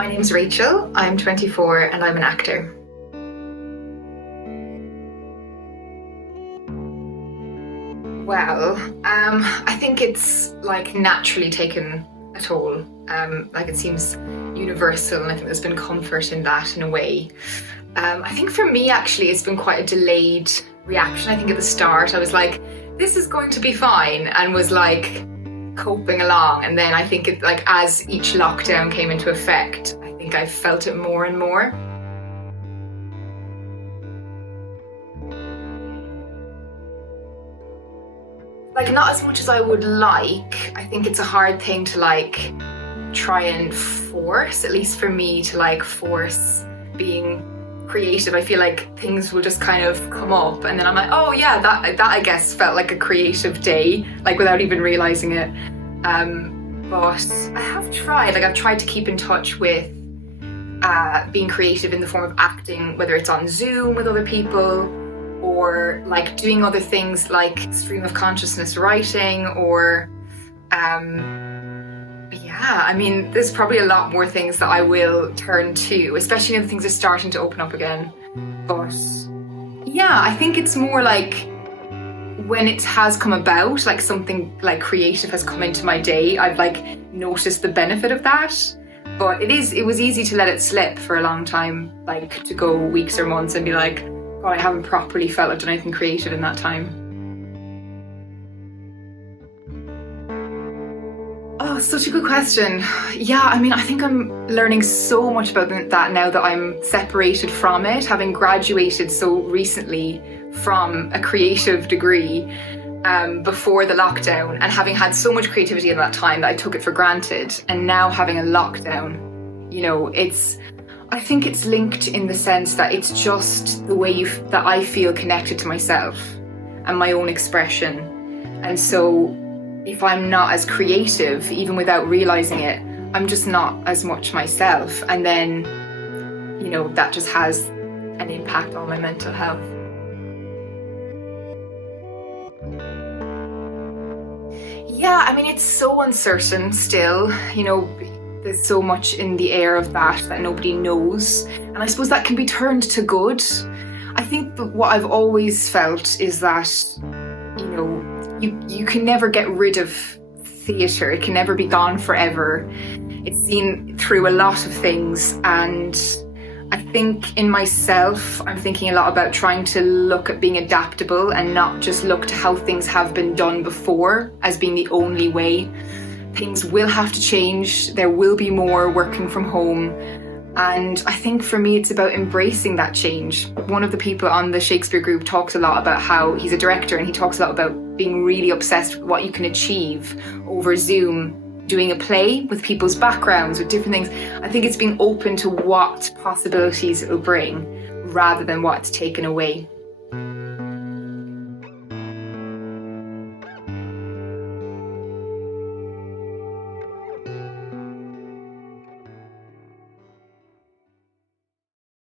My name's Rachel, I'm 24 and I'm an actor. Well, I think it's naturally taken a toll. It seems universal, and I think there's been comfort in that in a way. I think for me actually it's been quite a delayed reaction. I think at the start I was like, this is going to be fine, and was coping along, and then I think as each lockdown came into effect, I think I felt it more and more. Not as much as I would like. I think it's a hard thing to try and force, at least for me, to force being creative. I feel like things will just kind of come up, and then I'm like, oh yeah, that I guess felt like a creative day, without even realizing it. But I have tried, I've tried to keep in touch with being creative in the form of acting, whether it's on Zoom with other people, or doing other things like stream of consciousness writing, or there's probably a lot more things that I will turn to, especially when things are starting to open up again. But yeah, I think it's more when it has come about, something creative has come into my day, I've noticed the benefit of that. But it was easy to let it slip for a long time, to go weeks or months and be like, oh, I haven't properly felt I've done anything creative in that time. Oh, such a good question. Yeah, I think I'm learning so much about that now that I'm separated from it, having graduated so recently from a creative degree before the lockdown, and having had so much creativity in that time that I took it for granted, and now having a lockdown, I think it's linked in the sense that it's just the way that I feel connected to myself and my own expression. And so if I'm not as creative, even without realizing it, I'm just not as much myself. And then, that just has an impact on my mental health. Yeah, it's so uncertain still, there's so much in the air of that nobody knows. And I suppose that can be turned to good. I think that what I've always felt is that, you can never get rid of theatre. It can never be gone forever. It's seen through a lot of things, and I think in myself, I'm thinking a lot about trying to look at being adaptable and not just look to how things have been done before as being the only way. Things will have to change. There will be more working from home. And I think for me, it's about embracing that change. One of the people on the Shakespeare group talks a lot about how he's a director, and he talks a lot about being really obsessed with what you can achieve over Zoom, doing a play with people's backgrounds, with different things. I think it's being open to what possibilities it will bring rather than what's taken away.